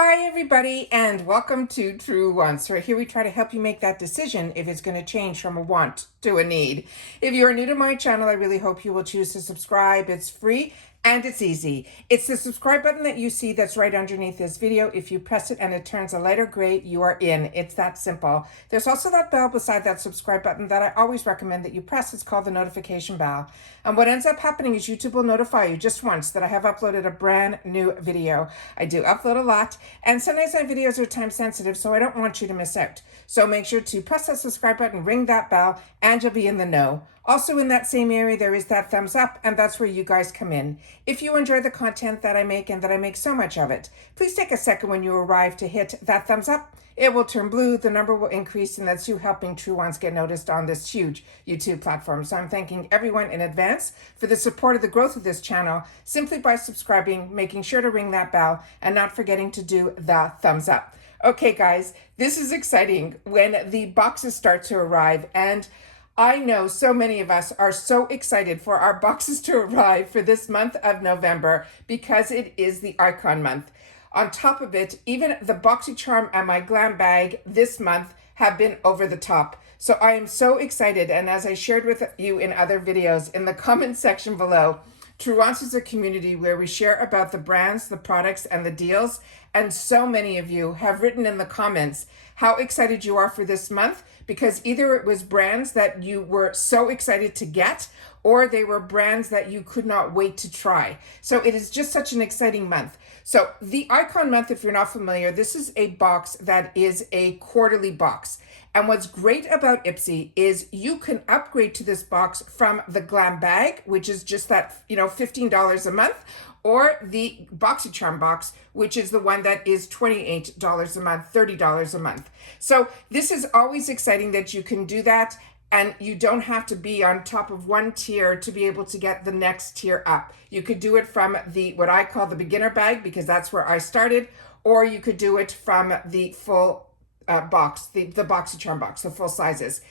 Hi everybody and welcome to True Wants, where here we try to help you make that decision if it's going to change from a want to a need. If you are new to my channel, I really hope you will choose to subscribe. It's free and it's easy. It's the subscribe button that you see that's right underneath this video. If you press it and it turns a lighter gray, you are in. It's that simple. There's also that bell beside that subscribe button that I always recommend that you press. It's called the notification bell. And what ends up happening is YouTube will notify you just once that I have uploaded a brand new video. I do upload a lot, and sometimes my videos are time sensitive, so I don't want you to miss out. So make sure to press that subscribe button, ring that bell, and you'll be in the know. Also in that same area, there is that thumbs up, and that's where you guys come in. If you enjoy the content that I make and that I make so much of it, please take a second when you arrive to hit that thumbs up. It will turn blue, the number will increase, and that's you helping True Ones get noticed on this huge YouTube platform. So I'm thanking everyone in advance for the support of the growth of this channel simply by subscribing, making sure to ring that bell, and not forgetting to do the thumbs up. Okay, guys, this is exciting when the boxes start to arrive, and I know so many of us are so excited for our boxes to arrive for this month of November because it is the Icon Month. On top of it, even the BoxyCharm and my glam bag this month have been over the top. So I am so excited, and as I shared with you in other videos, in the comment section below, True Wants is a community where we share about the brands, the products, and the deals. And so many of you have written in the comments how excited you are for this month, because either it was brands that you were so excited to get, or they were brands that you could not wait to try. So it is just such an exciting month. So the Icon Month, if you're not familiar, this is a box that is a quarterly box. And what's great about IPSY is you can upgrade to this box from the glam bag, which is just that, $15 a month, or the BoxyCharm box, which is the one that is $28 a month, $30 a month. So this is always exciting that you can do that, and you don't have to be on top of one tier to be able to get the next tier up. You could do it from the what I call the beginner bag, because that's where I started, or you could do it from the full box, the BoxyCharm box, the full sizes.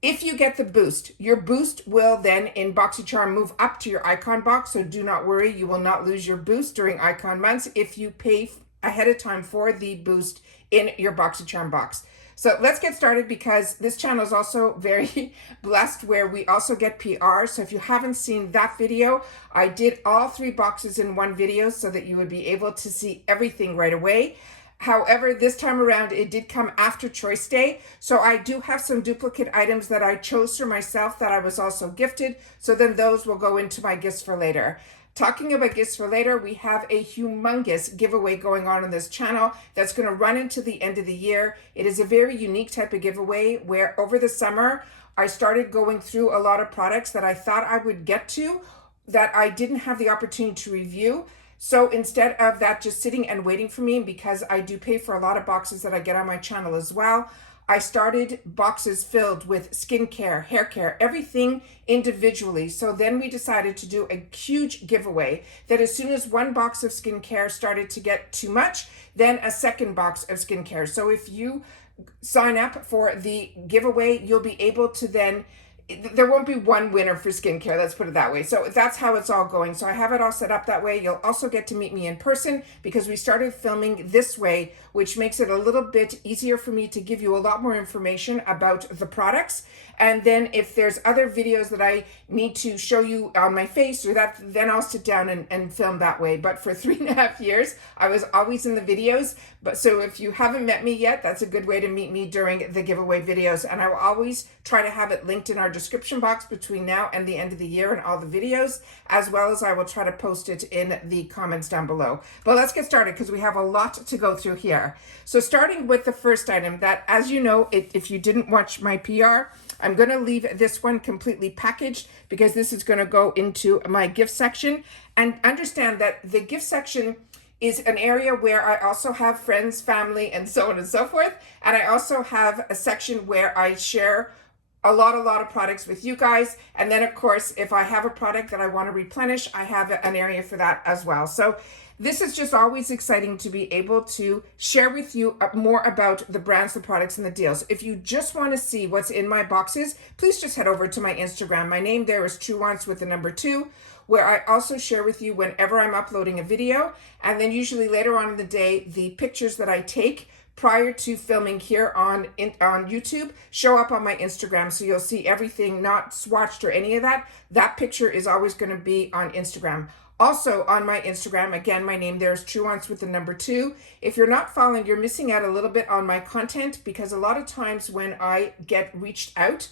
If you get the boost, your boost will then in BoxyCharm move up to your Icon box, so do not worry, you will not lose your boost during Icon months if you pay ahead of time for the boost in your BoxyCharm box. So let's get started, because this channel is also very blessed where we also get PR. So if you haven't seen that video, I did all 3 boxes in one video so that you would be able to see everything right away. However, this time around, it did come after Choice Day. So I do have some duplicate items that I chose for myself that I was also gifted. So then those will go into my gifts for later. Talking about gifts for later, we have a humongous giveaway going on this channel that's going to run into the end of the year. It is a very unique type of giveaway where over the summer, I started going through a lot of products that I thought I would get to that I didn't have the opportunity to review. So instead of that just sitting and waiting for me, because I do pay for a lot of boxes that I get on my channel as well, I started boxes filled with skincare, hair care, everything individually. So then we decided to do a huge giveaway that as soon as one box of skincare started to get too much, then a second box of skincare. So if you sign up for the giveaway, you'll be able to then, there won't be one winner for skincare, let's put it that way. So that's how it's all going. So I have it all set up that way. You'll also get to meet me in person, because we started filming this way, which makes it a little bit easier for me to give you a lot more information about the products. And then if there's other videos that I need to show you on my face or that, then I'll sit down and film that way. But for 3.5 years, I was always in the videos. But so if you haven't met me yet, that's a good way to meet me during the giveaway videos. And I will always try to have it linked in our description box between now and the end of the year and all the videos, as well as I will try to post it in the comments down below. But let's get started, because we have a lot to go through here. So starting with the first item that, as you know, if you didn't watch my PR, I'm going to leave this one completely packaged, because this is going to go into my gift section. And understand that the gift section is an area where I also have friends, family, and so on and so forth. And I also have a section where I share a lot of products with you guys. And then of course, if I have a product that I want to replenish, I have an area for that as well. So this is just always exciting to be able to share with you more about the brands, the products, and the deals. If you just want to see what's in my boxes, please just head over to my Instagram. My name there is True Wants with the number 2. where I also share with you whenever I'm uploading a video, and then usually later on in the day, the pictures that I take prior to filming here on YouTube show up on my Instagram. So you'll see everything not swatched or any of that. That picture is always going to be on Instagram. Also on my Instagram, again, my name there is Truance with the number 2. If you're not following, you're missing out a little bit on my content, because a lot of times when I get reached out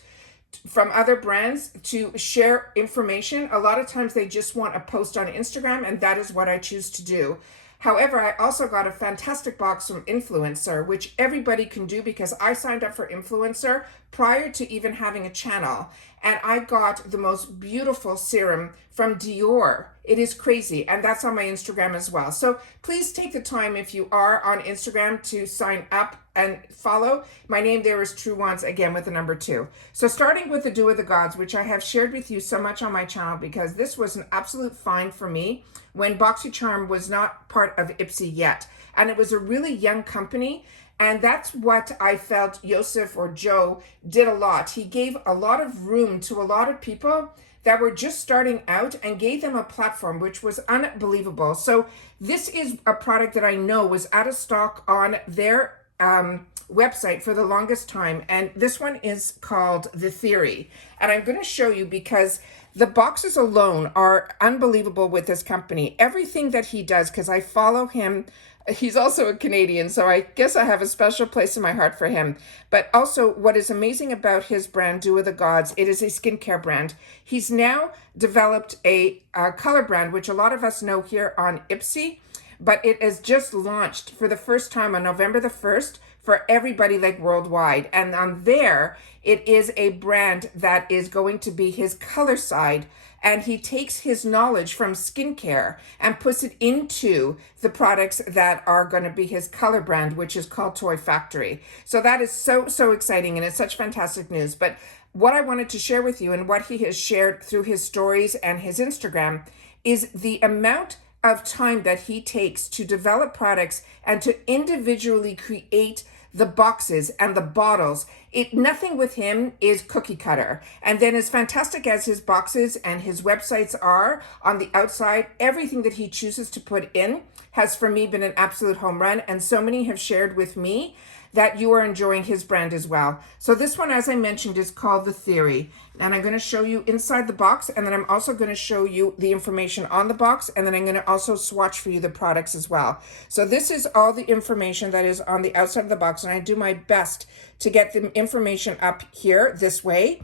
from other brands to share information, a lot of times they just want a post on Instagram, and that is what I choose to do. However, I also got a fantastic box from Influencer, which everybody can do, because I signed up for Influencer prior to even having a channel. And I got the most beautiful serum from Dior. It is crazy. And that's on my Instagram as well. So please take the time, if you are on Instagram, to sign up and follow. My name there is Truance, again with the number 2. So starting with the Dew of the Gods, which I have shared with you so much on my channel, because this was an absolute find for me when BoxyCharm was not part of IPSY yet. And it was a really young company. And that's what I felt Joseph or Joe did a lot. He gave a lot of room to a lot of people that were just starting out and gave them a platform, which was unbelievable. So this is a product that I know was out of stock on their website for the longest time. And this one is called The Theory. And I'm going to show you, because the boxes alone are unbelievable with this company. Everything that he does, because I follow him. He's also a Canadian, so I guess I have a special place in my heart for him. But also, what is amazing about his brand, Dew of the Gods, it is a skincare brand. He's now developed a color brand, which a lot of us know here on IPSY, but it is just launched for the first time on November the 1st for everybody, like worldwide. And on there, it is a brand that is going to be his color side. And he takes his knowledge from skincare and puts it into the products that are going to be his color brand, which is called Toy Factory. So that is so exciting, and it's such fantastic news. But what I wanted to share with you, and what he has shared through his stories and his Instagram, is the amount of time that he takes to develop products and to individually create the boxes and the bottles. Nothing with him is cookie cutter. And then, as fantastic as his boxes and his websites are on the outside, everything that he chooses to put in has for me been an absolute home run. And so many have shared with me that you are enjoying his brand as well. So this one, as I mentioned, is called The Theory. And I'm going to show you inside the box, and then I'm also going to show you the information on the box, and then I'm going to also swatch for you the products as well. So this is all the information that is on the outside of the box, and I do my best to get the information up here this way.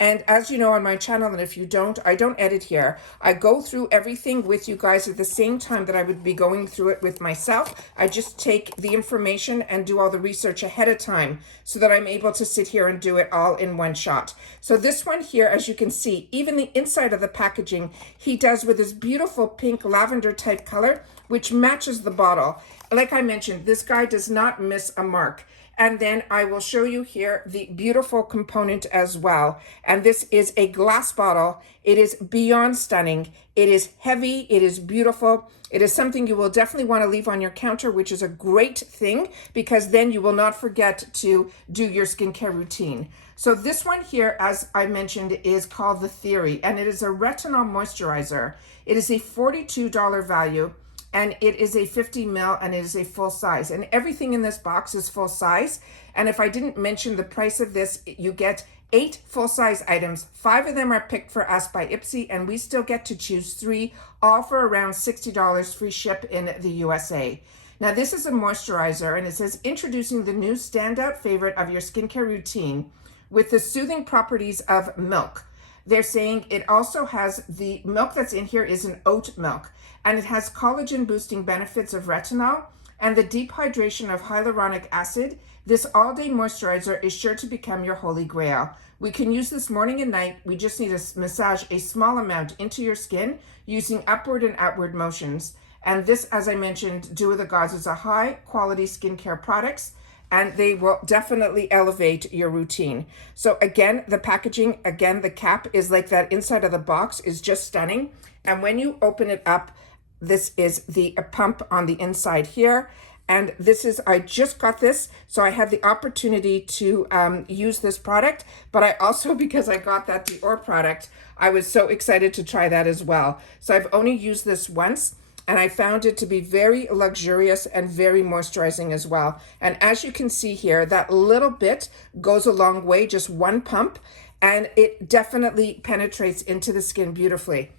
And as you know on my channel, and if you don't, I don't edit here. I go through everything with you guys at the same time that I would be going through it with myself. I just take the information and do all the research ahead of time so that I'm able to sit here and do it all in one shot. So this one here, as you can see, even the inside of the packaging, he does with this beautiful pink lavender type color, which matches the bottle. Like I mentioned, this guy does not miss a mark. And then I will show you here the beautiful component as well. And this is a glass bottle. It is beyond stunning. It is heavy. It is beautiful. It is something you will definitely want to leave on your counter, which is a great thing, because then you will not forget to do your skincare routine. So this one here, as I mentioned, is called The Theory, and it is a retinol moisturizer. It is a $42 value. And it is a 50 ml, and it is a full size. And everything in this box is full size. And if I didn't mention the price of this, you get 8 full size items. 5 of them are picked for us by IPSY, and we still get to choose 3, all for around $60 free ship in the USA. Now this is a moisturizer, and it says, introducing the new standout favorite of your skincare routine with the soothing properties of milk. They're saying it also has, the milk that's in here is an oat milk, and it has collagen boosting benefits of retinol and the deep hydration of hyaluronic acid. This all-day moisturizer is sure to become your holy grail. We can use this morning and night. We just need to massage a small amount into your skin using upward and outward motions. And this, as I mentioned, Dew of the Gods is a high quality skincare products, and they will definitely elevate your routine. So again, the packaging, again, the cap is like that inside of the box is just stunning. And when you open it up, this is the pump on the inside here. And this is, I just got this, so I had the opportunity to use this product, but I also, because I got that Dior product, I was so excited to try that as well. So I've only used this once, and I found it to be very luxurious and very moisturizing as well. And as you can see here, that little bit goes a long way, just one pump, and it definitely penetrates into the skin beautifully.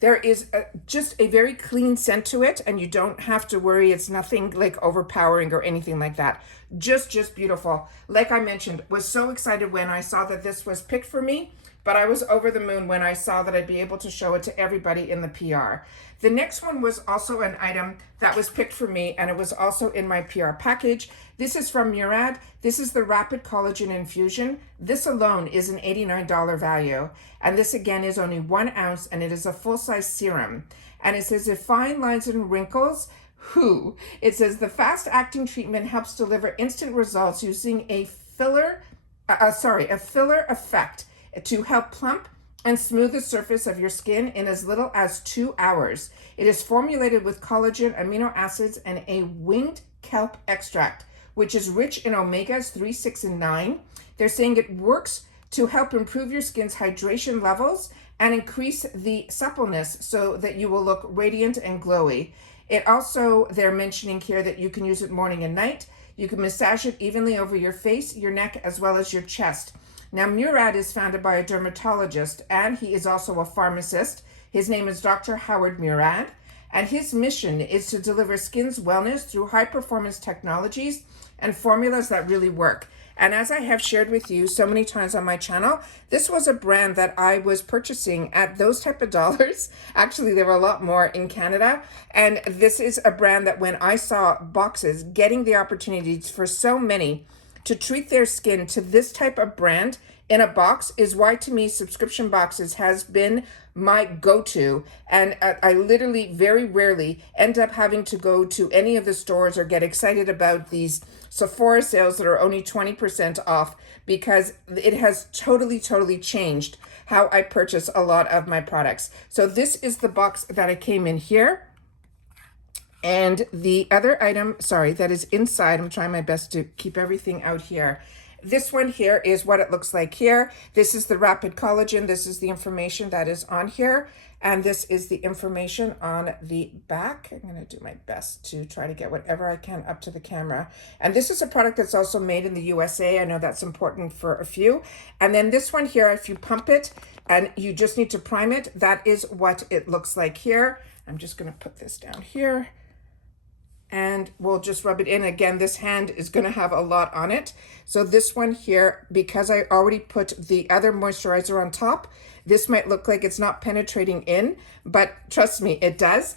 There is just a very clean scent to it, and you don't have to worry. It's nothing like overpowering or anything like that. Just beautiful. Like I mentioned, was so excited when I saw that this was picked for me, but I was over the moon when I saw that I'd be able to show it to everybody in the PR. The next one was also an item that was picked for me, and it was also in my PR package. This is from Murad. This is the Rapid Collagen Infusion. This alone is an $89 value. And this again is only 1 ounce, and it is a full-size serum. And it says, if fine lines and wrinkles, it says the fast-acting treatment helps deliver instant results using a filler effect to help plump and smooth the surface of your skin in as little as 2 hours. It is formulated with collagen, amino acids, and a winged kelp extract, which is rich in omegas 3, 6, and 9. They're saying it works to help improve your skin's hydration levels and increase the suppleness so that you will look radiant and glowy. It also, they're mentioning here that you can use it morning and night. You can massage it evenly over your face, your neck, as well as your chest. Now, Murad is founded by a dermatologist, and he is also a pharmacist. His name is Dr. Howard Murad, and his mission is to deliver skin's wellness through high-performance technologies and formulas that really work. And as I have shared with you so many times on my channel, this was a brand that I was purchasing at those type of dollars. Actually, there were a lot more in Canada. And this is a brand that when I saw boxes getting the opportunities for so many to treat their skin to this type of brand in a box is why, to me, subscription boxes has been my go-to. And I literally very rarely end up having to go to any of the stores or get excited about these Sephora sales that are only 20% off, because it has totally changed how I purchase a lot of my products. So this is the box that I came in here. And the other item, that is inside, I'm trying my best to keep everything out here. This one here is what it looks like here. This is the Rapid Collagen. This is the information that is on here. And this is the information on the back. I'm going to do my best to try to get whatever I can up to the camera. And this is a product that's also made in the USA. I know that's important for a few. And then this one here, if you pump it and you just need to prime it, that is what it looks like here. I'm just going to put this down here, and we'll just rub it in. Again, this hand is going to have a lot on it. So this one here, because I already put the other moisturizer on top, this might look like it's not penetrating in, but trust me, it does.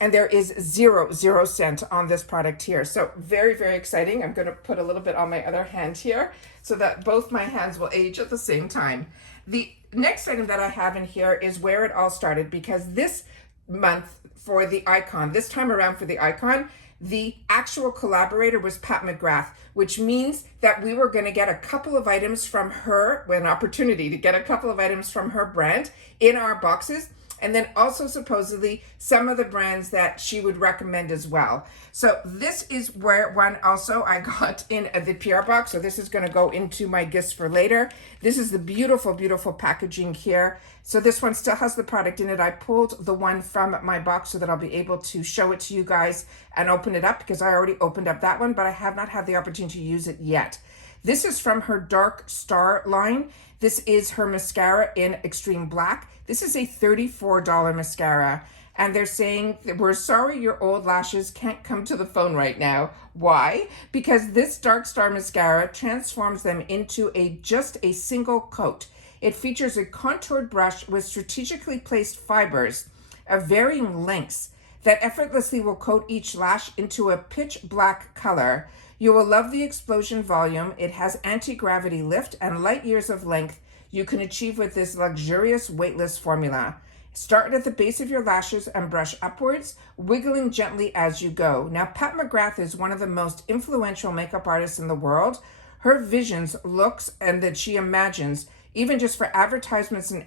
And there is zero scent on this product here. So very exciting. I'm going to put a little bit on my other hand here so that both my hands will age at the same time. The next item that I have in here is where it all started, because this month for the icon, this time around for the icon, the actual collaborator was Pat McGrath, which means that we were going to get a couple of items from her, an opportunity to get a couple of items from her brand in our boxes. And then also supposedly some of the brands that she would recommend as well. So this is where one also I got in the PR box. So this is going to go into my gifts for later. This is the beautiful packaging here. So this one still has the product in it. I pulled the one from my box so that I'll be able to show it to you guys and open it up, because I already opened up that one, but I have not had the opportunity to use it yet. This is from her Dark Star line. This is her mascara in Extreme Black. This is a $34 mascara. And they're saying, we're sorry your old lashes can't come to the phone right now. Why? Because this Dark Star mascara transforms them into just a single coat. It features a contoured brush with strategically placed fibers of varying lengths that effortlessly will coat each lash into a pitch black color. You will love the explosion volume. It has anti-gravity lift and light years of length you can achieve with this luxurious weightless formula. Start at the base of your lashes and brush upwards, wiggling gently as you go. Now, Pat McGrath is one of the most influential makeup artists in the world. Her visions, looks, and that she imagines even just for advertisements and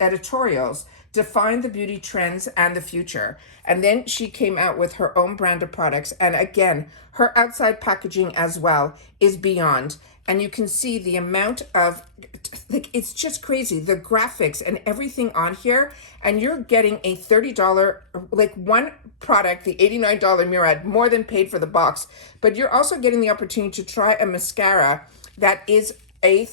editorials, define the beauty trends and the future. And then she came out with her own brand of products. And again, her outside packaging as well is beyond. And you can see the amount of, like, it's just crazy, the graphics and everything on here. And you're getting a $30, like one product, the $89 Murad, more than paid for the box. But you're also getting the opportunity to try a mascara that is a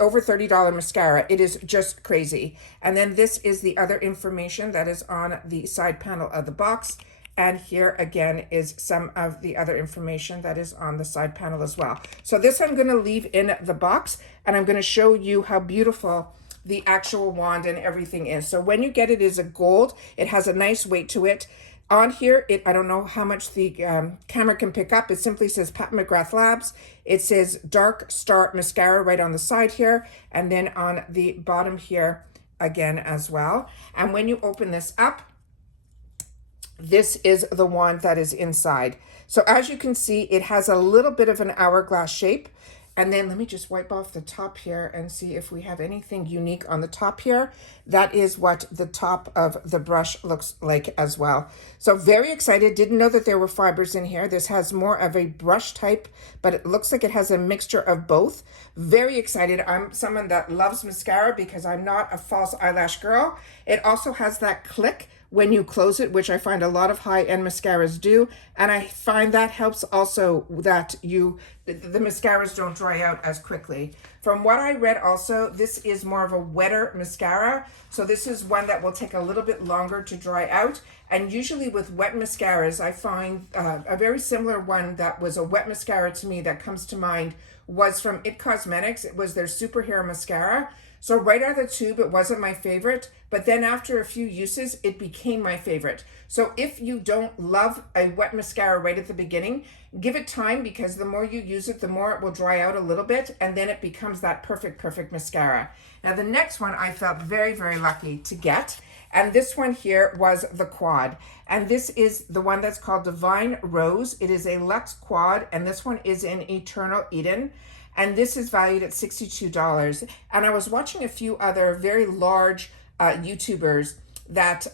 over $30 mascara. It is just crazy. And then this is the other information that is on the side panel of the box. And here again is some of the other information that is on the side panel as well. So this I'm going to leave in the box, and I'm going to show you how beautiful the actual wand and everything is. So when you get it, is a gold. It has a nice weight to it. On here, I don't know how much the camera can pick up. It simply says Pat McGrath Labs. It says Dark Star Mascara right on the side here. And then on the bottom here again as well. And when you open this up, this is the wand that is inside. So as you can see, it has a little bit of an hourglass shape. And then let me just wipe off the top here and see if we have anything unique on the top here. That is what the top of the brush looks like as well. So very excited. Didn't know that there were fibers in here. This has more of a brush type, but it looks like it has a mixture of both. Very excited. I'm someone that loves mascara because I'm not a false eyelash girl. It also has that click when you close it, which I find a lot of high-end mascaras do. And I find that helps also that the mascaras don't dry out as quickly. From what I read also, this is more of a wetter mascara. So this is one that will take a little bit longer to dry out. And usually with wet mascaras, I find a very similar one that was a wet mascara to me that comes to mind was from IT Cosmetics. It was their Superhero Mascara. So right out of the tube, it wasn't my favorite, but then after a few uses, it became my favorite. So if you don't love a wet mascara right at the beginning, give it time, because the more you use it, the more it will dry out a little bit, and then it becomes that perfect mascara. Now the next one I felt very, very lucky to get, and this one here was the Quad. And this is the one that's called Divine Rose. It is a Luxe Quad, and this one is in Eternal Eden. And this is valued at $62. And I was watching a few other very large YouTubers that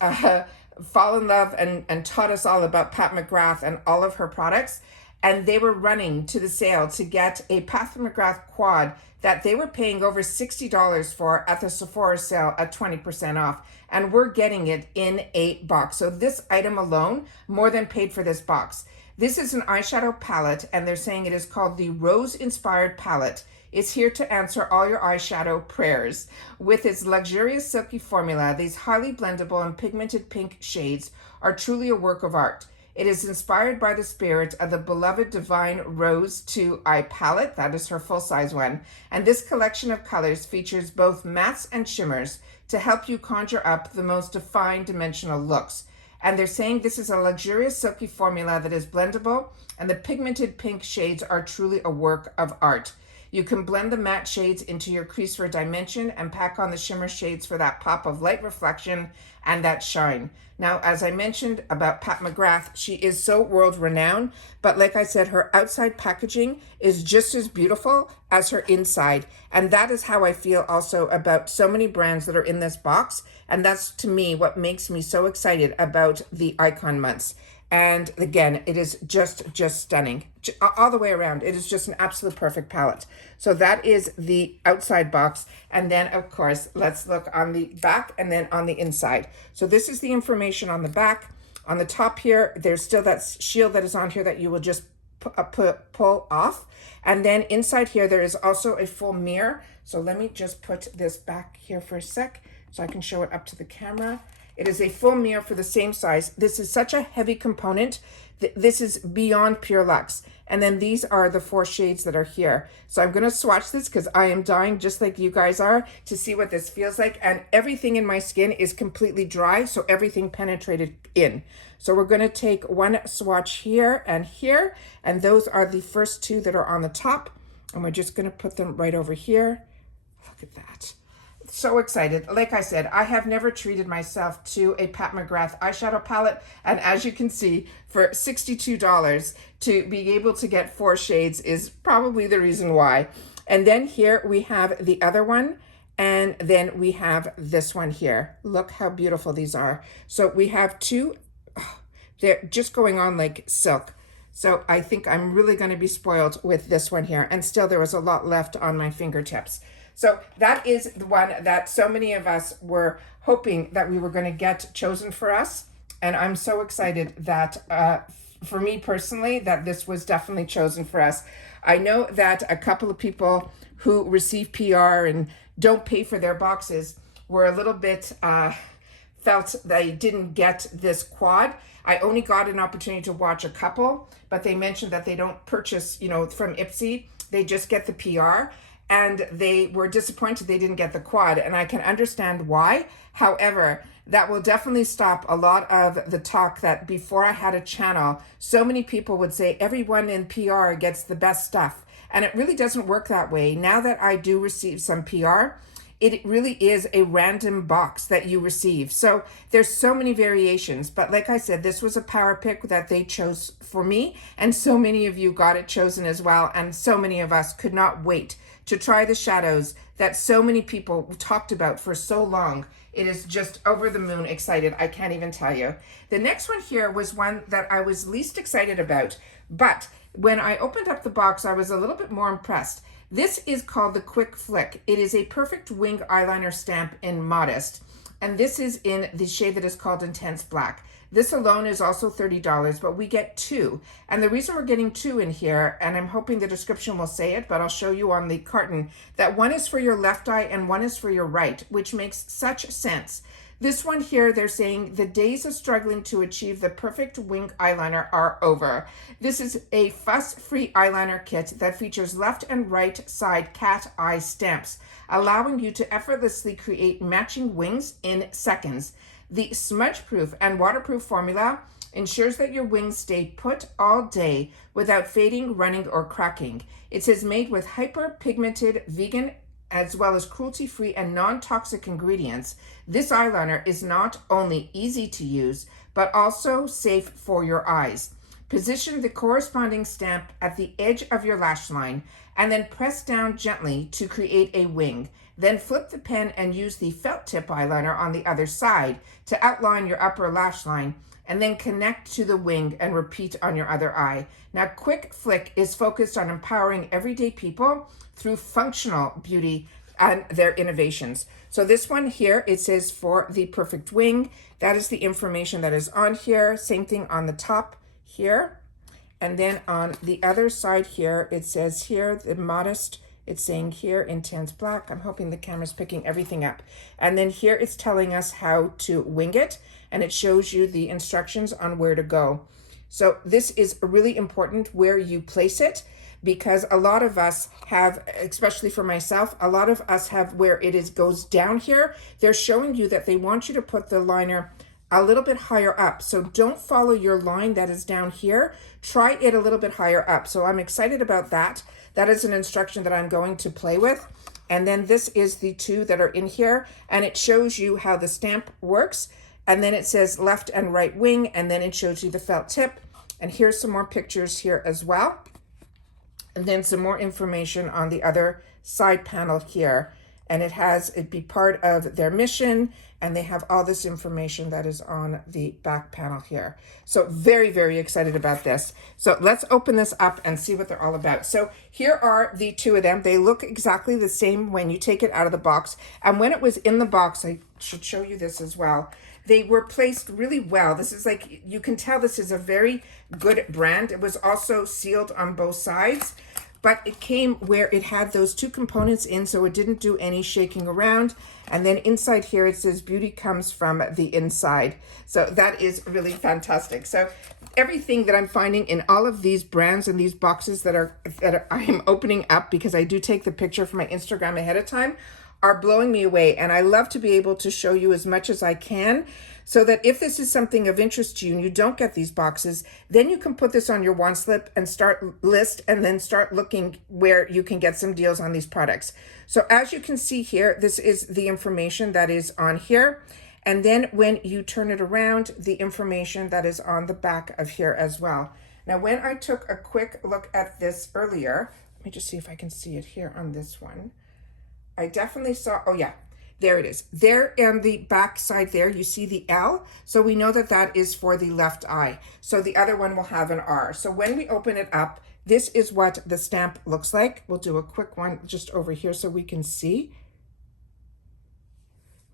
fall in love and taught us all about Pat McGrath and all of her products. And they were running to the sale to get a Pat McGrath Quad that they were paying over $60 for at the Sephora sale at 20% off. And we're getting it in a box. So this item alone more than paid for this box. This is an eyeshadow palette, and they're saying it is called the Rose Inspired Palette. It's here to answer all your eyeshadow prayers. With its luxurious silky formula, these highly blendable and pigmented pink shades are truly a work of art. It is inspired by the spirit of the beloved Divine Rose 2 eye palette. That is her full-size one. And this collection of colors features both mattes and shimmers to help you conjure up the most defined dimensional looks. And they're saying this is a luxurious silky formula that is blendable, and the pigmented pink shades are truly a work of art. You can blend the matte shades into your crease for dimension and pack on the shimmer shades for that pop of light reflection and that shine. Now, as I mentioned about Pat McGrath, she is so world renowned, but like I said, her outside packaging is just as beautiful as her inside. And that is how I feel also about so many brands that are in this box. And that's, to me, what makes me so excited about the Icon Months. And again, it is just stunning all the way around. It is just an absolute perfect palette. So that is the outside box. And then, of course, let's look on the back and then on the inside. So this is the information on the back. On the top here, there's still that shield that is on here that you will just pull off. And then inside here, there is also a full mirror. So let me just put this back here for a sec so I can show it up to the camera. It is a full mirror for the same size. This is such a heavy component. This is beyond pure luxe. And then these are the 4 shades that are here. So I'm going to swatch this because I am dying, just like you guys are, to see what this feels like. And everything in my skin is completely dry, so everything penetrated in. So we're going to take one swatch here, and those are the first 2 that are on the top. And we're just going to put them right over here. Look at that. So excited. Like I said, I have never treated myself to a Pat McGrath eyeshadow palette. And as you can see, for $62 to be able to get 4 shades is probably the reason why. And then here we have the other one. And then we have this one here. Look how beautiful these are. So we have two, they're just going on like silk. So I think I'm really going to be spoiled with this one here. And still there was a lot left on my fingertips. So that is the one that so many of us were hoping that we were going to get chosen for us. And I'm so excited that for me personally, that this was definitely chosen for us. I know that a couple of people who receive PR and don't pay for their boxes were a little bit felt they didn't get this quad. I only got an opportunity to watch a couple, but they mentioned that they don't purchase, you know, from IPSY. They just get the PR, and they were disappointed they didn't get the quad, and I can understand why. However, that will definitely stop a lot of the talk that before I had a channel, so many people would say everyone in PR gets the best stuff. And it really doesn't work that way. Now that I do receive some PR, it really is a random box that you receive. So there's so many variations, but like I said, this was a power pick that they chose for me, and so many of you got it chosen as well, and so many of us could not wait to try the shadows that so many people talked about for so long. It is just over the moon excited. I can't even tell you. The next one here was one that I was least excited about, but when I opened up the box, I was a little bit more impressed. This is called the Quick Flick. It is a perfect wing eyeliner stamp in Modest, and this is in the shade that is called Intense Black. This alone is also $30, but we get two. And the reason we're getting two in here, and I'm hoping the description will say it, but I'll show you on the carton, that one is for your left eye and one is for your right, which makes such sense. This one here, they're saying the days of struggling to achieve the perfect wing eyeliner are over. This is a fuss-free eyeliner kit that features left and right side cat eye stamps, allowing you to effortlessly create matching wings in seconds. The smudge-proof and waterproof formula ensures that your wings stay put all day without fading, running, or cracking. It is made with hyper-pigmented vegan as well as cruelty-free and non-toxic ingredients. This eyeliner is not only easy to use, but also safe for your eyes. Position the corresponding stamp at the edge of your lash line and then press down gently to create a wing. Then flip the pen and use the felt tip eyeliner on the other side to outline your upper lash line, and then connect to the wing and repeat on your other eye. Now, Quick Flick is focused on empowering everyday people through functional beauty and their innovations. So this one here, it says for the perfect wing. That is the information that is on here. Same thing on the top here. And then on the other side here, it says here, the Modest, it's saying here, Intense Black. I'm hoping the camera's picking everything up. And then here it's telling us how to wing it, and it shows you the instructions on where to go. So this is really important where you place it, because a lot of us have, especially for myself, a lot of us have where it is goes down here. They're showing you that they want you to put the liner a little bit higher up. So don't follow your line that is down here. Try it a little bit higher up. So I'm excited about that. That is an instruction that I'm going to play with. And then this is the two that are in here, and it shows you how the stamp works. And then it says left and right wing, and then it shows you the felt tip. And here's some more pictures here as well. And then some more information on the other side panel here. And it be part of their mission, and they have all this information that is on the back panel here. So very, very excited about this. So let's open this up and see what they're all about. So here are the two of them. They look exactly the same when you take it out of the box. And when it was in the box, I should show you this as well. They were placed really well. This is like, you can tell this is a very good brand. It was also sealed on both sides, but it came where it had those two components in, so it didn't do any shaking around. And then inside here, it says beauty comes from the inside. So that is really fantastic. So everything that I'm finding in all of these brands and these boxes that I am opening up, because I do take the picture for my Instagram ahead of time, are blowing me away. And I love to be able to show you as much as I can, so that if this is something of interest to you and you don't get these boxes, then you can put this on your want slip and start list, and then start looking where you can get some deals on these products. So as you can see here, this is the information that is on here. And then when you turn it around, the information that is on the back of here as well. Now, when I took a quick look at this earlier, let me just see if I can see it here on this one. I definitely saw, oh yeah, there it is. There on the back side there, you see the L. So we know that that is for the left eye. So the other one will have an R. So when we open it up, this is what the stamp looks like. We'll do a quick one just over here so we can see.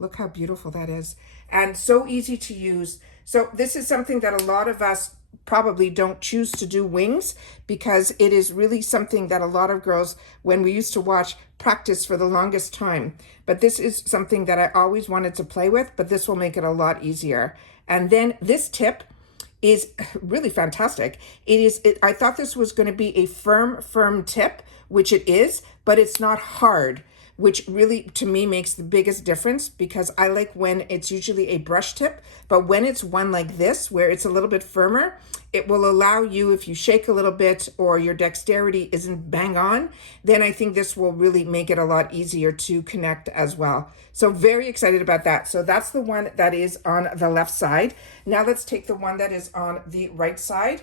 Look how beautiful that is. And so easy to use. So this is something that a lot of us probably don't choose to do wings, because it is really something that a lot of girls, when we used to watch, practice for the longest time. But this is something that I always wanted to play with, but this will make it a lot easier. And then this tip is really fantastic. I thought this was going to be a firm tip, which it is, but it's not hard, which really to me makes the biggest difference, because I like when it's usually a brush tip, but when it's one like this where it's a little bit firmer, it will allow you, if you shake a little bit or your dexterity isn't bang on, then I think this will really make it a lot easier to connect as well. So very excited about that. So that's the one that is on the left side. Now let's take the one that is on the right side.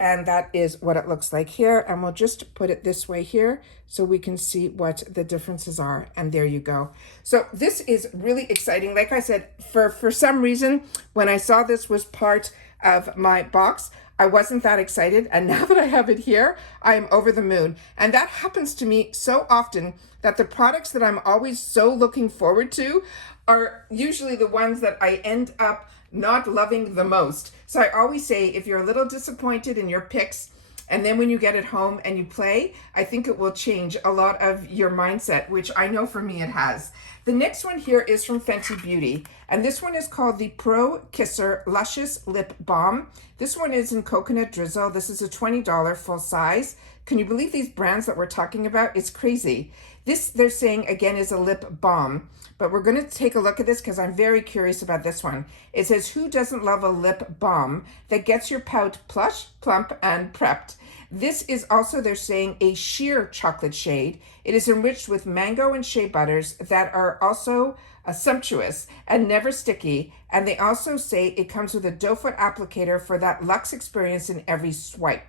And that is what it looks like here. And we'll just put it this way here so we can see what the differences are. And there you go. So this is really exciting. Like I said, for some reason, when I saw this was part of my box, I wasn't that excited. And now that I have it here, I am over the moon. And that happens to me so often, that the products that I'm always so looking forward to are usually the ones that I end up not loving the most. So I always say, if you're a little disappointed in your picks, and then when you get it home and you play, I think it will change a lot of your mindset, which I know for me it has. The next one here is from Fenty Beauty, and this one is called the Pro Kisser Luscious Lip Balm. This one is in Coconut Drizzle. This is a $20 full size. Can you believe these brands that we're talking about? It's crazy. This, they're saying, again, is a lip balm, but we're going to take a look at this because I'm very curious about this one. It says, who doesn't love a lip balm that gets your pout plush, plump, and prepped? This is also, they're saying, a sheer chocolate shade. It is enriched with mango and shea butters that are also sumptuous and never sticky. And they also say it comes with a doe foot applicator for that luxe experience in every swipe.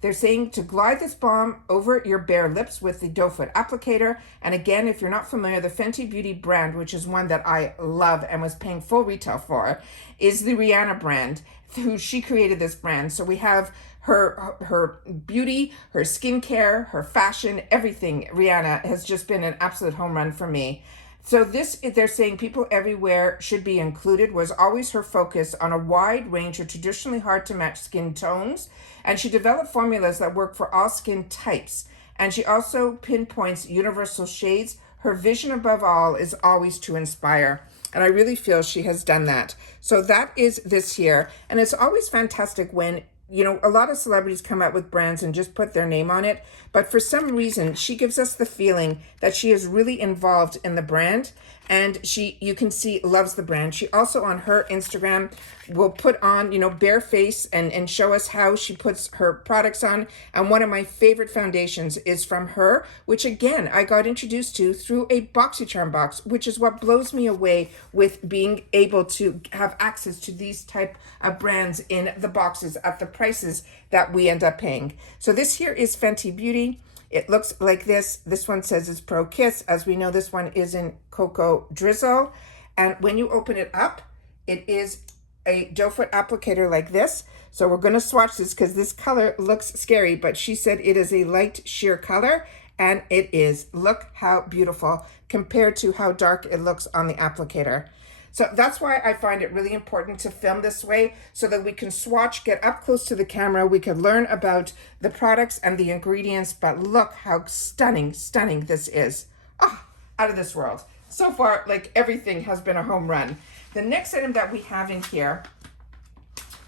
They're saying to glide this balm over your bare lips with the doe foot applicator. And again, if you're not familiar, the Fenty Beauty brand, which is one that I love and was paying full retail for, is the Rihanna brand, who she created this brand. So we have her beauty, her skincare, her fashion, everything. Rihanna has just been an absolute home run for me. So this, they're saying people everywhere should be included, was always her focus on a wide range of traditionally hard to match skin tones. And she developed formulas that work for all skin types. And she also pinpoints universal shades. Her vision above all is always to inspire. And I really feel she has done that. So that is this here. And it's always fantastic when, you know, a lot of celebrities come out with brands and just put their name on it. But for some reason, she gives us the feeling that she is really involved in the brand. And she, you can see, loves the brand. She also on her Instagram will put on, you know, bare face and show us how she puts her products on. And one of my favorite foundations is from her, which again, I got introduced to through a BoxyCharm box, which is what blows me away with being able to have access to these type of brands in the boxes at the prices that we end up paying. So this here is Fenty Beauty. It looks like this. This one says it's Pro Kiss. As we know, this one is in Cocoa Drizzle. And when you open it up, it is a doe foot applicator like this. So we're going to swatch this because this color looks scary, but she said it is a light sheer color, and it is. Look how beautiful compared to how dark it looks on the applicator. So that's why I find it really important to film this way, so that we can swatch, get up close to the camera, we can learn about the products and the ingredients, but look how stunning this is. Ah, out of this world. So far, like, everything has been a home run. The next item that we have in here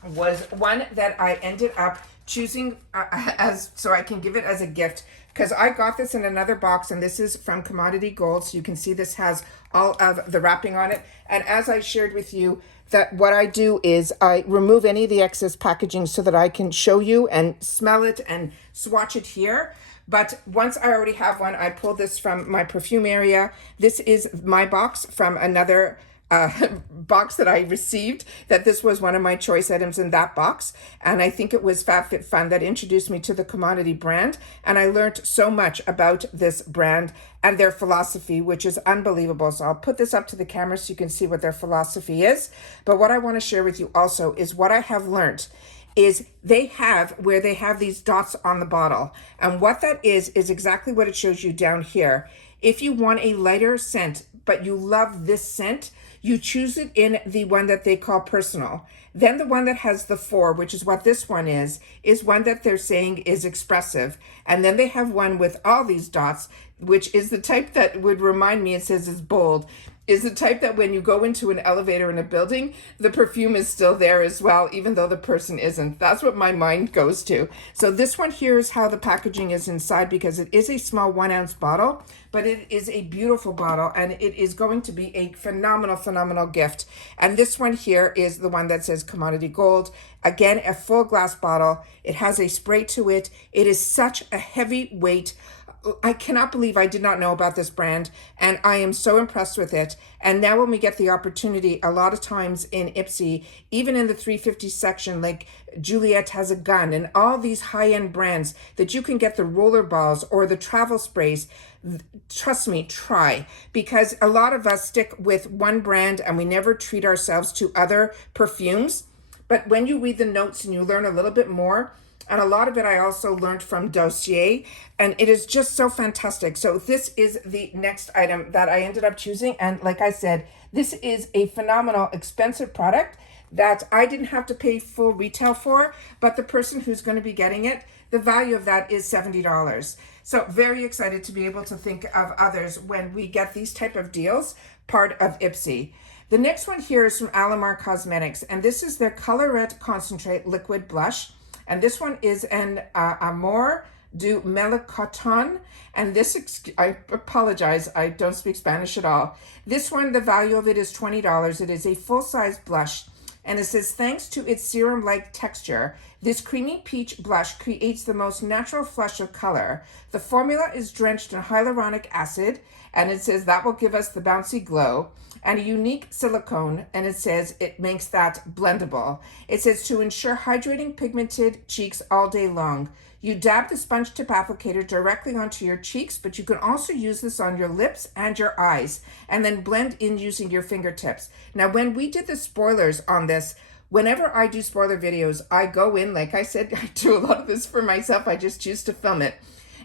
was one that I ended up choosing so I can give it as a gift, because I got this in another box, and this is from Commodity Gold. So you can see this has all of the wrapping on it. And as I shared with you, that what I do is I remove any of the excess packaging so that I can show you and smell it and swatch it here. But once I already have one, I pulled this from my perfume area. This is my box from another box that I received, that this was one of my choice items in that box. And I think it was FabFitFun that introduced me to the commodity brand. And I learned so much about this brand and their philosophy, which is unbelievable. So I'll put this up to the camera so you can see what their philosophy is. But what I want to share with you also is what I have learned is they have these dots on the bottle. And what that is exactly what it shows you down here. If you want a lighter scent, but you love this scent, you choose it in the one that they call personal. Then the one that has the 4, which is what this one is one that they're saying is expressive. And then they have one with all these dots, which is the type that would remind me, it says is bold, is the type that when you go into an elevator in a building, the perfume is still there as well, even though the person isn't. That's what my mind goes to. So this one here is how the packaging is inside, because it is a small 1-ounce bottle, but it is a beautiful bottle, and it is going to be a phenomenal gift. And this one here is the one that says Commodity Gold. Again, a full glass bottle. It has a spray to it. It is such a heavy weight. I cannot believe I did not know about this brand, and I am so impressed with it. And now when we get the opportunity, a lot of times in IPSY, even in the 350 section, like Juliet has a gun and all these high-end brands that you can get the roller balls or the travel sprays, trust me, try. Because a lot of us stick with one brand and we never treat ourselves to other perfumes. But when you read the notes and you learn a little bit more, and a lot of it I also learned from Dossier, and it is just so fantastic. So this is the next item that I ended up choosing. And like I said, this is a phenomenal, expensive product that I didn't have to pay full retail for, but the person who's going to be getting it, the value of that is $70. So very excited to be able to think of others when we get these type of deals, part of IPSY. The next one here is from Alamar Cosmetics, and this is their Colorette Concentrate Liquid Blush. And this one is an Amour du Melocotton. And this, I apologize, I don't speak Spanish at all. This one, the value of it is $20. It is a full-size blush. And it says, thanks to its serum-like texture, this creamy peach blush creates the most natural flush of color. The formula is drenched in hyaluronic acid, and it says that will give us the bouncy glow, and a unique silicone, and it says it makes that blendable. It says to ensure hydrating pigmented cheeks all day long. You dab the sponge tip applicator directly onto your cheeks, but you can also use this on your lips and your eyes, and then blend in using your fingertips. Now, when we did the spoilers on this, whenever I do spoiler videos, I go in, like I said, I do a lot of this for myself. I just choose to film it.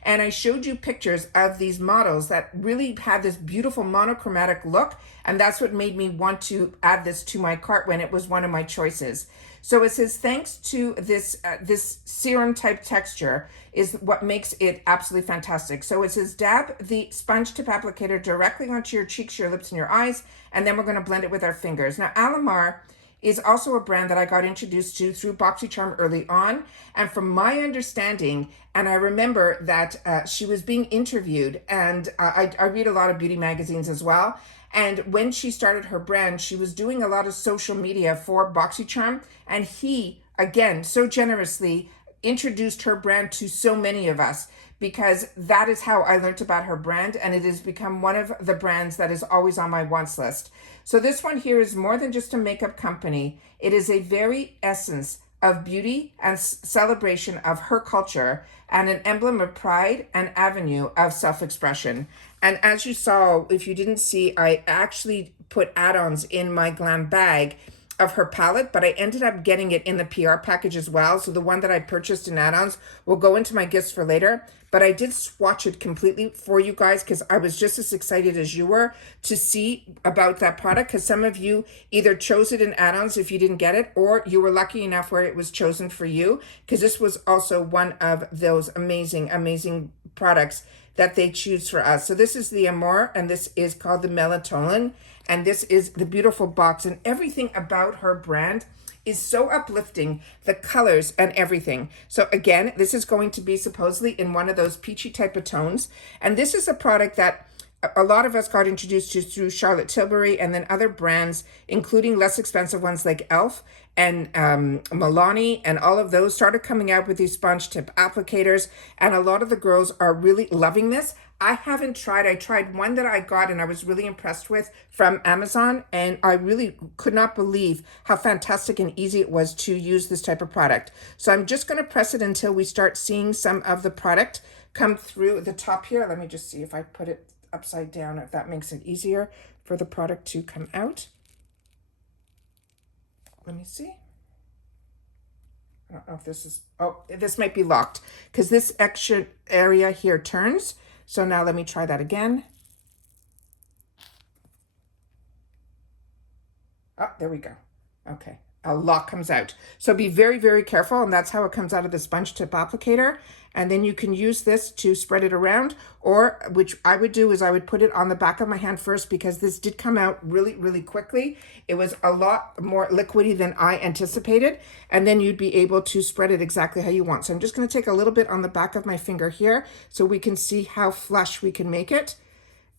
And I showed you pictures of these models that really had this beautiful monochromatic look. And that's what made me want to add this to my cart when it was one of my choices. So it says, thanks to this serum type texture is what makes it absolutely fantastic. So it says, dab the sponge tip applicator directly onto your cheeks, your lips, and your eyes. And then we're going to blend it with our fingers. Now, Alamar is also a brand that I got introduced to through BoxyCharm early on. And from my understanding, and I remember that she was being interviewed, and I read a lot of beauty magazines as well. And when she started her brand, she was doing a lot of social media for BoxyCharm. And he, again, so generously introduced her brand to so many of us, because that is how I learned about her brand. And it has become one of the brands that is always on my wants list. So this one here is more than just a makeup company. It is a very essence of beauty and celebration of her culture, and an emblem of pride and avenue of self-expression. And as you saw, if you didn't see, I actually put add-ons in my glam bag of her palette, but I ended up getting it in the PR package as well. So the one that I purchased in add-ons will go into my gifts for later. But I did swatch it completely for you guys because I was just as excited as you were to see about that product, because some of you either chose it in add-ons if you didn't get it, or you were lucky enough where it was chosen for you, because this was also one of those amazing products that they choose for us. So this is the Amour, and this is called the Melatonin, and this is the beautiful box, and everything about her brand is so uplifting, the colors and everything. So again, this is going to be supposedly in one of those peachy type of tones, and this is a product that a lot of us got introduced to through Charlotte Tilbury, and then other brands, including less expensive ones like e.l.f. and Milani, and all of those started coming out with these sponge tip applicators, and a lot of the girls are really loving this. I haven't tried. I tried one that I got and I was really impressed with from Amazon, and I really could not believe how fantastic and easy it was to use this type of product. So I'm just going to press it until we start seeing some of the product come through the top here. Let me just see if I put it upside down, if that makes it easier for the product to come out. Let me see. I don't know if this is, oh, this might be locked because this extra area here turns. So now let me try that again. Oh, there we go. Okay, a lock comes out. So be very, very careful, and that's how it comes out of the sponge tip applicator. And then you can use this to spread it around, or which I would do is I would put it on the back of my hand first, because this did come out really, really quickly. It was a lot more liquidy than I anticipated, and then you'd be able to spread it exactly how you want. So I'm just going to take a little bit on the back of my finger here so we can see how flush we can make it.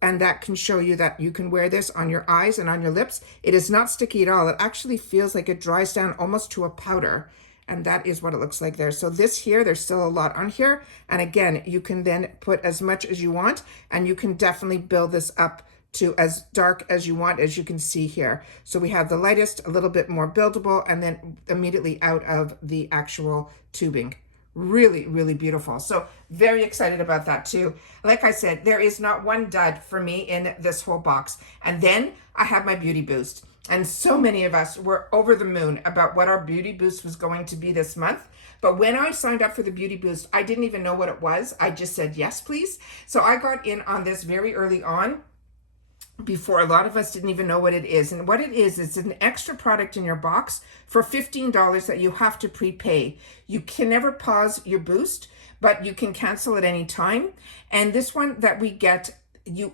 And that can show you that you can wear this on your eyes and on your lips. It is not sticky at all. It actually feels like it dries down almost to a powder. And that is what it looks like there. So this here, there's still a lot on here. And again, you can then put as much as you want, and you can definitely build this up to as dark as you want, as you can see here. So we have the lightest, a little bit more buildable, and then immediately out of the actual tubing. Really, really beautiful. So very excited about that too. Like I said, there is not one dud for me in this whole box. And then I have my beauty boost. And so many of us were over the moon about what our beauty boost was going to be this month. But when I signed up for the beauty boost, I didn't even know what it was. I just said, yes, please. So I got in on this very early on, before a lot of us didn't even know what it is. And what it is, it's an extra product in your box for $15 that you have to prepay. You can never pause your boost, but you can cancel at any time. And this one that we get,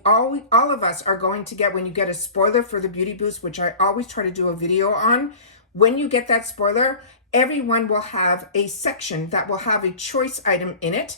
all of us are going to get, when you get a spoiler for the beauty boost, which I always try to do a video on. When you get that spoiler, everyone will have a section that will have a choice item in it.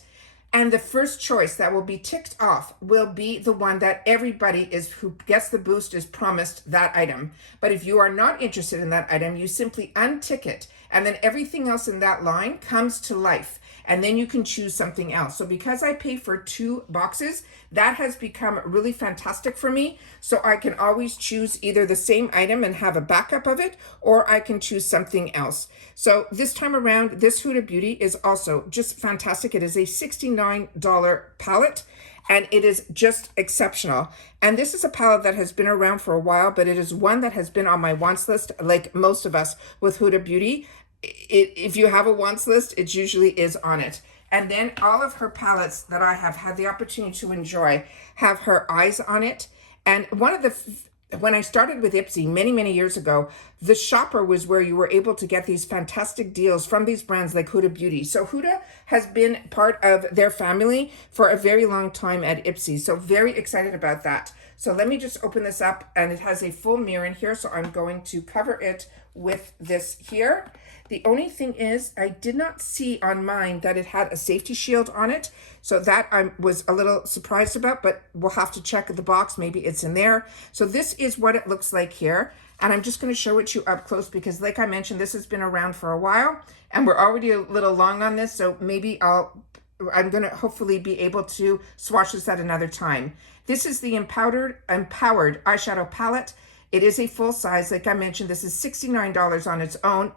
And the first choice that will be ticked off will be the one that everybody who gets the boost is promised that item. But if you are not interested in that item, you simply untick it, and then everything else in that line comes to life. And then you can choose something else. So because I pay for 2 boxes, that has become really fantastic for me. So I can always choose either the same item and have a backup of it, or I can choose something else. So this time around, this Huda Beauty is also just fantastic. It is a $69 palette, and it is just exceptional. And this is a palette that has been around for a while, but it is one that has been on my wants list, like most of us with Huda Beauty. If you have a wants list, it usually is on it. And then all of her palettes that I have had the opportunity to enjoy have her eyes on it. And when I started with IPSY many, many years ago, the shopper was where you were able to get these fantastic deals from these brands like Huda Beauty. So Huda has been part of their family for a very long time at IPSY. So very excited about that. So let me just open this up, and it has a full mirror in here. So I'm going to cover it with this here. The only thing is, I did not see on mine that it had a safety shield on it. So that I was a little surprised about, but we'll have to check the box. Maybe it's in there. So this is what it looks like here. And I'm just going to show it to you up close because, like I mentioned, this has been around for a while and we're already a little long on this. So maybe I'm going to hopefully be able to swatch this at another time. This is the empowered eyeshadow palette. It is a full size. Like I mentioned, this is $69 on its own.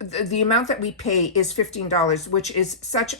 The amount that we pay is $15, which is such,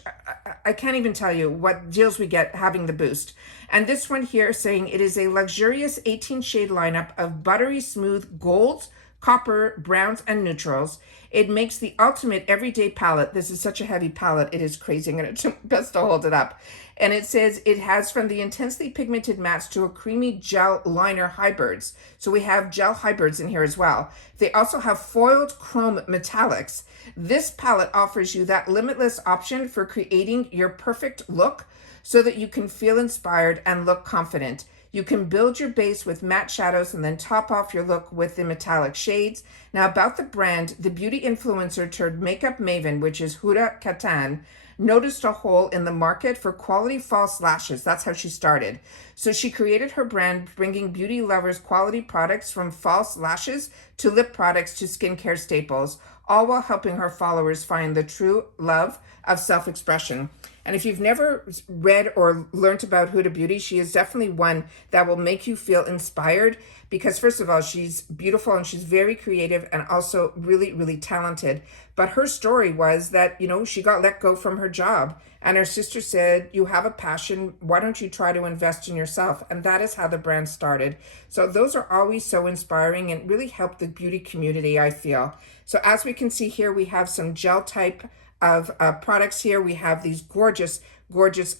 I can't even tell you what deals we get having the boost. And this one here is saying it is a luxurious 18 shade lineup of buttery smooth golds, copper, browns, and neutrals. It makes the ultimate everyday palette. This is such a heavy palette. It is crazy. I'm going to best to hold it up. And it says it has from the intensely pigmented mattes to a creamy gel liner hybrids. So we have gel hybrids in here as well. They also have foiled chrome metallics. This palette offers you that limitless option for creating your perfect look so that you can feel inspired and look confident. You can build your base with matte shadows and then top off your look with the metallic shades. Now about the brand, the beauty influencer turned makeup maven, which is Huda Beauty, noticed a hole in the market for quality false lashes. That's how she started. So she created her brand, bringing beauty lovers quality products from false lashes to lip products to skincare staples, all while helping her followers find the true love of self-expression. And if you've never read or learned about Huda Beauty, she is definitely one that will make you feel inspired because, first of all, she's beautiful and she's very creative and also really, really talented. But her story was that, she got let go from her job and her sister said, you have a passion, why don't you try to invest in yourself? And that is how the brand started. So those are always so inspiring and really help the beauty community, I feel. So as we can see here, we have some gel type of products here. We have these gorgeous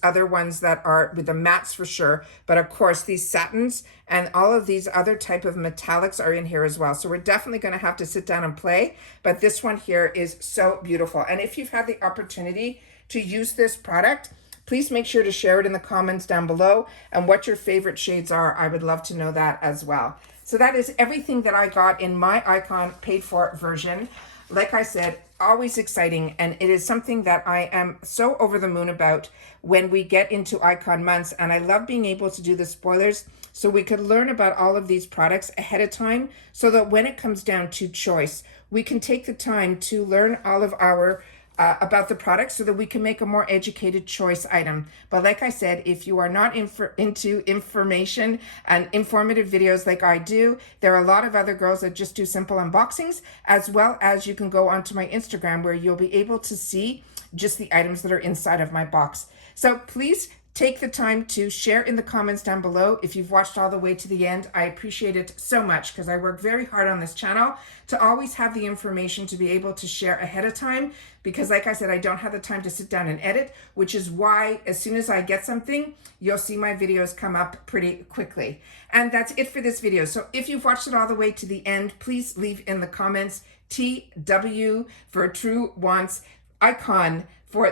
other ones that are with the mattes for sure, but of course these satins and all of these other type of metallics are in here as well. So we're definitely going to have to sit down and play, but this one here is so beautiful. And if you've had the opportunity to use this product, please make sure to share it in the comments down below and what your favorite shades are. I would love to know that as well. So that is everything that I got in my Icon paid for version. Like I said, always exciting, and it is something that I am so over the moon about when we get into Icon months, and I love being able to do the spoilers so we could learn about all of these products ahead of time so that when it comes down to choice, we can take the time to learn all of our about the product so that we can make a more educated choice item. But like I said, if you are not into information and informative videos like I do, there are a lot of other girls that just do simple unboxings, as well as you can go onto my Instagram where you'll be able to see just the items that are inside of my box. So please take the time to share in the comments down below. If you've watched all the way to the end, I appreciate it so much because I work very hard on this channel to always have the information to be able to share ahead of time because like I said, I don't have the time to sit down and edit, which is why as soon as I get something, you'll see my videos come up pretty quickly. And that's it for this video. So if you've watched it all the way to the end, please leave in the comments TW for True Wants Icon for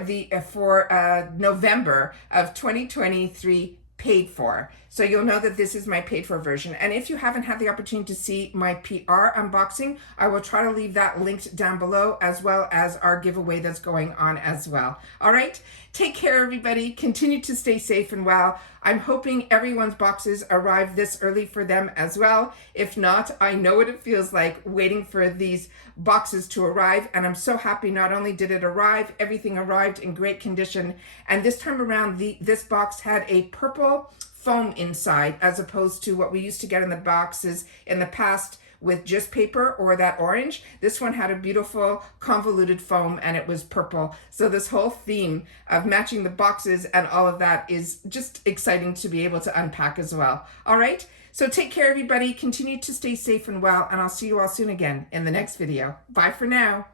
November of 2023 paid for. So you'll know that this is my paid for version. And if you haven't had the opportunity to see my PR unboxing, I will try to leave that linked down below as well as our giveaway that's going on as well. All right, take care everybody. Continue to stay safe and well. I'm hoping everyone's boxes arrive this early for them as well. If not, I know what it feels like waiting for these boxes to arrive. And I'm so happy not only did it arrive, everything arrived in great condition. And this time around, this box had a purple foam inside as opposed to what we used to get in the boxes in the past with just paper or that orange. This one had a beautiful convoluted foam and it was purple. So this whole theme of matching the boxes and all of that is just exciting to be able to unpack as well. All right, so take care everybody, continue to stay safe and well, and I'll see you all soon again in the next video. Bye for now.